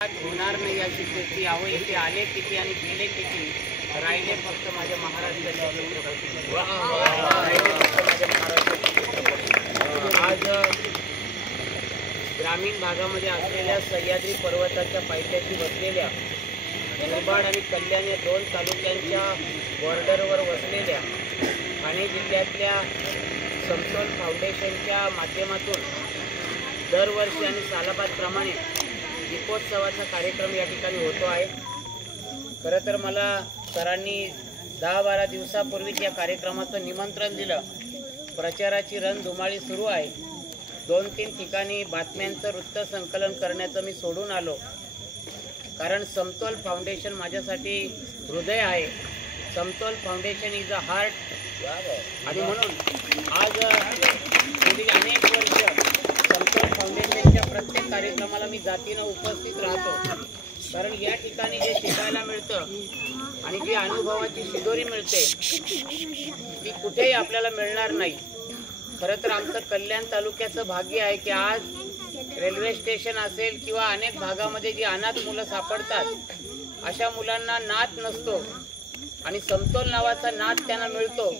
होणार नाही अशी स्थिती अहो इथे आले किती आणि गेले किती राहिले फक्त माझ्या महाराष्ट्राचे आज ग्रामीण भागामध्ये असलेल्या सह्याद्री पर्वताच्या पायथ्याशी बसलेल्या मुरबाड आणि कल्याण या दोन तालुक्यांच्या बॉर्डरवर वसलेल्या ठाणे जिल्ह्यातल्या समतोल फाउंडेशनच्या माध्यमातून दरवर्षी आणि सालाबादप्रमाणे दीपोत्सवाचा कार्यक्रम या ठिकाणी होतो आहे। खरं तर मला सरांनी 10-12 दिवसापूर्वीच या कार्यक्रमाचं निमंत्रण दिलं। प्रचाराची रणधुमाळी सुरू आहे। 2-3 ठिकाणी बातम्यांचं वृत्त संकलन करण्याचं मी सोडून आलो, कारण समतोल फाउंडेशन माझ्यासाठी हृदय आहे। समतोल फाउंडेशन इज अ हार्ट। आणि म्हणून आज गेली अनेक वर्ष समतोल फाउंडेशनच्या प्रत्येक कार्यक्रमाला मी जातीनं उपस्थित राहतो, कारण या ठिकाणी जे शिकायला मिळतं आणि जी अनुभवाची शिदोरी मिळते ती कुठेही आपल्याला मिळणार नाही। खरं तर आमचं कल्याण तालुक्याचं भाग्य आहे की आज रेल्वे स्टेशन असेल किंवा अनेक भागामध्ये जी अनाथ मुलं सापडतात अशा मुलांना नाथ नसतो आणि समतोल नावाचा नाथ त्यांना मिळतो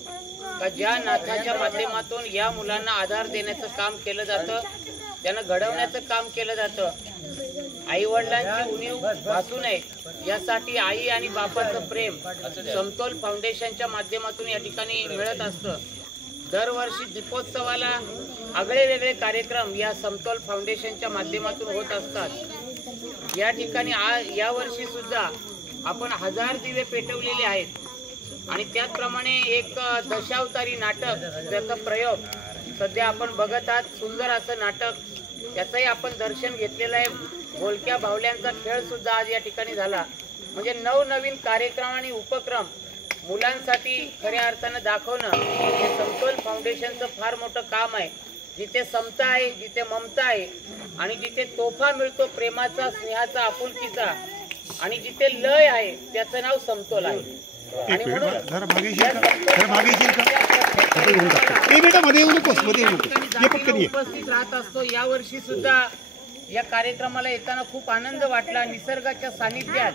का ज्या नाथाच्या माध्यमातून या मुलांना आधार देण्याचं काम केलं जातं, त्यांना घडवण्याचं काम केलं जातं। आई वडिलांची उणीव भासू नये यासाठी आई आणि बापाचं प्रेम समतोल फाउंडेशनच्या माध्यमातून या ठिकाणी मिळत असतं। दरवर्षी दीपोत्सवाला आगळे वेगळे कार्यक्रम या समतोल फाउंडेशनच्या माध्यमातून होत असतात। या ठिकाणी यावर्षी सुद्धा आपण 1000 दिवे पेटवलेले आहेत आणि त्याचप्रमाणे एक दशावतारी नाटक त्याचा प्रयोग सध्या आपण बघत आहात। सुंदर असं नाटक, त्याचंही आपण दर्शन घेतलेलं आहे। बोलक्या बाहुल्यांचा खेळ सुद्धा आज या ठिकाणी झाला। म्हणजे नवनवीन कार्यक्रम आणि उपक्रम मुलांसाठी खऱ्या अर्थानं दाखवणं हे समतोल फाउंडेशनचं फार मोठं काम आहे। जिथे समता आहे, जिथे ममता आहे आणि जिथे तोफा मिळतो प्रेमाचा, स्नेहाचा, आपुलकीचा आणि जिथे लय आहे त्याचं नाव समतोल आहे। आणि म्हणून उपस्थित राहत असतो। यावर्षी सुद्धा या कार्यक्रमाला येताना खूप आनंद वाटला। निसर्गाच्या सानिध्यात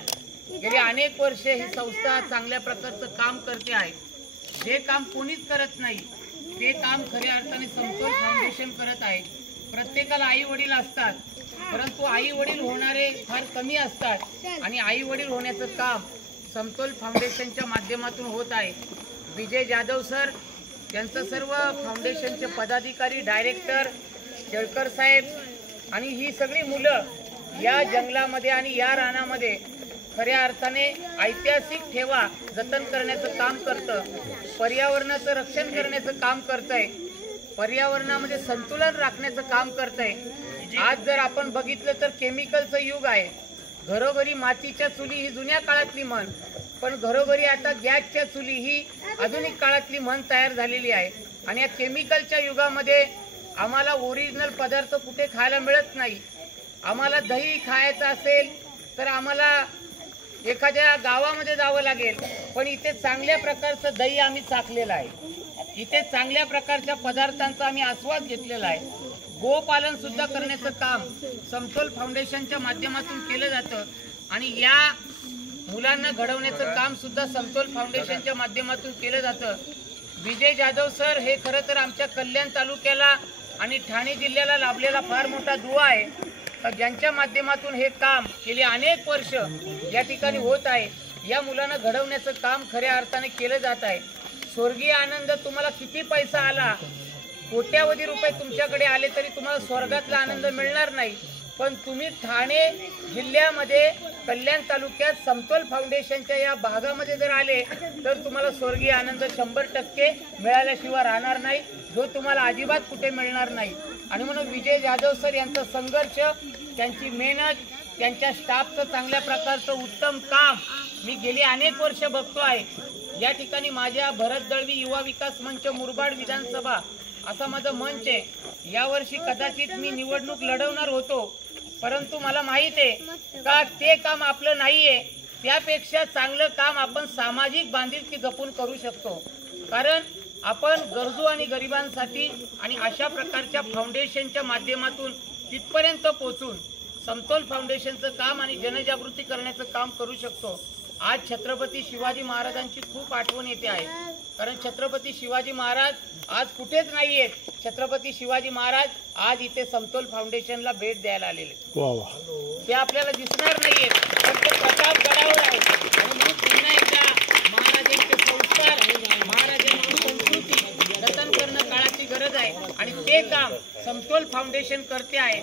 गेली अनेक वर्षे ही संस्था चांगल्या प्रकारचं काम करते आहे। जे काम कोणीच करत नाही ते काम खऱ्या अर्थाने समतोल फाउंडेशन करत आहे। प्रत्येकाला आई वडील असतात, परंतु आई वडील होणारे फार कमी असतात आणि आई वडील होण्याचं काम समतोल फाउंडेशनच्या माध्यमातून होत आहे। विजय जाधव सर, त्यांचं सर्व फाउंडेशनचे पदाधिकारी, डायरेक्टर, शेळकर साहेब आणि ही सगळी मुलं या जंगलामध्ये आणि या रानामध्ये खऱ्या अर्थाने ऐतिहासिक ठेवा जतन करण्याचं काम करतं, पर्यावरणाचं रक्षण करण्याचं काम करतंय, पर्यावरणामध्ये संतुलन राखण्याचं काम करतंय। आज जर आपण बघितलं तर केमिकलचं युग आहे। घरोघरी मातीच्या चुली ही जुन्या काळातली म्हण, पण घरोघरी आता गॅसच्या चुली ही आधुनिक काळातली म्हण तयार झालेली आहे। आणि या केमिकलच्या युगामध्ये आम्हाला ओरिजिनल पदार्थ कुठे खायला मिळत नाही। आम्हाला दही खायचं असेल तर आम्हाला एखाद्या गावामध्ये जावं लागेल, पण इथे चांगल्या प्रकारचं दही आम्ही चाखलेलं आहे। इथे चांगल्या प्रकारच्या पदार्थांचा आम्ही आस्वाद घेतलेला आहे। गोपालन सुद्धा करण्याचं काम समतोल फाउंडेशनच्या माध्यमातून केलं जातं आणि या मुलांना घडवण्याचं काम सुद्धा समतोल फाउंडेशनच्या माध्यमातून केलं जातं। विजय जाधव सर हे खरं तर आमच्या कल्याण तालुक्याला आणि ठाणे जिल्ह्याला लाभलेला फार मोठा दुवा आहे, ज्यांच्या माध्यमातून हे काम गेली अनेक वर्ष या ठिकाणी होत आहे। या मुलांना घडवण्याचं काम खऱ्या अर्थाने केलं जात आहे। स्वर्गीय आनंद तुम्हाला किती पैसा आला, कोट्यावधी रुपये तुमच्याकडे आले तरी तुम्हाला स्वर्गातला आनंद मिळणार नाही, पण तुम्ही ठाणे जिल्ह्यामध्ये कल्याण तालुक्यात समतोल फाउंडेशनच्या या भागामध्ये जर आले तर तुम्हाला स्वर्गीय आनंद 100% मिळाल्याशिवाय राहणार नाही, जो तुम्हाला अजिबात कुठे मिळणार नाही। आणि म्हणून विजय जाधव सर यांचा संघर्ष, त्यांची मेहनत, त्यांच्या स्टाफचं चांगल्या प्रकारचं उत्तम काम मी गेली अनेक वर्ष बघतो आहे। या ठिकाणी माझ्या भरत दळवी युवा विकास मंच मुरबाड विधानसभा असा माझा मंच आहे। यावर्षी कदाचित मी निवडणूक लढवणार होतो, परंतु मला माहित आहे का ते काम आपलं नाहीये, त्यापेक्षा चांगलं काम आपण सामाजिक बांधिलकी जपून करू शकतो। कारण आपण गरजू आणि गरिबांसाठी आणि अशा प्रकारच्या फाउंडेशनच्या माध्यमातून तिथपर्यंत पोहोचून समतोल फाउंडेशनचं काम आणि जनजागृती करण्याचं काम करू शकतो. आज छत्रपती शिवाजी महाराजांची खूप आठवण येते आहे, कारण छत्रपती शिवाजी महाराज आज कुठेच नाहीयेत. छत्रपती शिवाजी महाराज आज इथे समतोल फाउंडेशनला भेट द्यायला आलेले. ते आपल्याला दिसणार नाहीयेत, पण ते प्रतापगडावर आहे. आणि म्हणून पुन्हा एकदा महाराजांचे संस्कार, महाराजांची संस्कृती जतन करणं काळाची गरज आहे आणि ते काम समतोल फाउंडेशन करते आहे.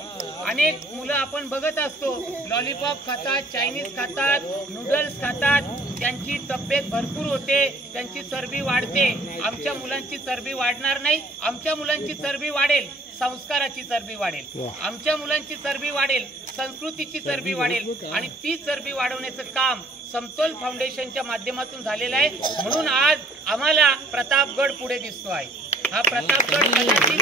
अनेक मुलं आपण बघत असतो, लॉलीपॉप खातात, चायनीज खातात, नूडल्स खातात, त्यांची तब्येत भरपूर होते, त्यांची चरबी वाढते. आमच्या मुलांची चरबी वाढणार नाही. आमच्या मुलांची चरबी वाढेल, संस्काराची चरबी वाढेल. आमच्या मुलांची चरबी वाढेल, संस्कृतीची चरबी वाढेल. आणि ती चरबी वाढवण्याचं काम समतोल फाउंडेशनच्या माध्यमातून झालेलं आहे. म्हणून आज आम्हाला प्रतापगड पुढे दिसतो आहे. हा प्रतापगड कदाचित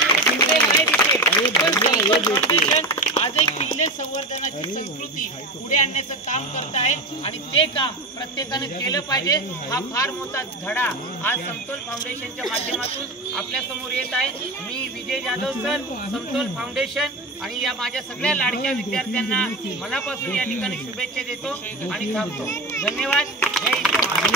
भविष्यामध्ये नाही दिसेल, पण समतोल फाउंडेशन आजही किल्ले संवर्धनाची संस्कृती पुढे आणण्याचं काम करत आहे आणि ते काम प्रत्येकाने केलं पाहिजे. हा फार मोठा धडा आज समतोल फाउंडेशनच्या माध्यमातून आपल्या समोर येत आहे. मी विजय जाधव सर, समतोल फाउंडेशन आणि या माझ्या सगळ्या लाडक्या विद्यार्थ्यांना मनापासून या ठिकाणी शुभेच्छा देतो आणि थांबतो. धन्यवाद. जय हिंद.